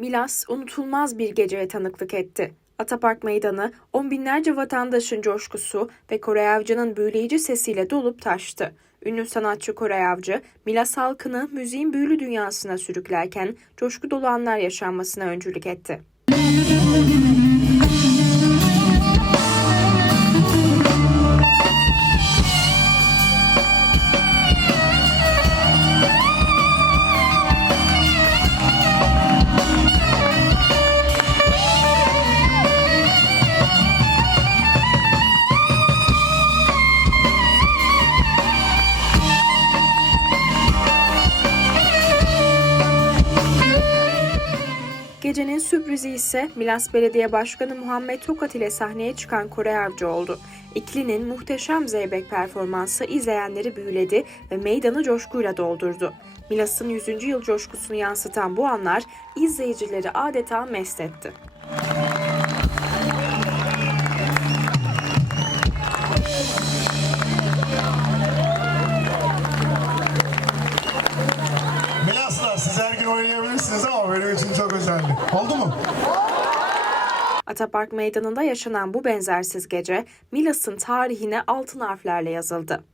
Milas unutulmaz bir geceye tanıklık etti. Atapark Meydanı on binlerce vatandaşın coşkusu ve Koray Avcı'nın büyüleyici sesiyle dolup taştı. Ünlü sanatçı Koray Avcı, Milas halkını müziğin büyülü dünyasına sürüklerken coşku dolu anlar yaşanmasına öncülük etti. Gecenin sürprizi ise Milas Belediye Başkanı Muhammed Tokat ile sahneye çıkan Koray Avcı oldu. İkilinin muhteşem zeybek performansı izleyenleri büyüledi ve meydanı coşkuyla doldurdu. Milas'ın 100. yıl coşkusunu yansıtan bu anlar izleyicileri adeta mest etti. Milaslar siz her gün oynayabilirsiniz ama benim için çok özeldi. Oldu mu? Atapark Meydanı'nda yaşanan bu benzersiz gece Milas'ın tarihine altın harflerle yazıldı.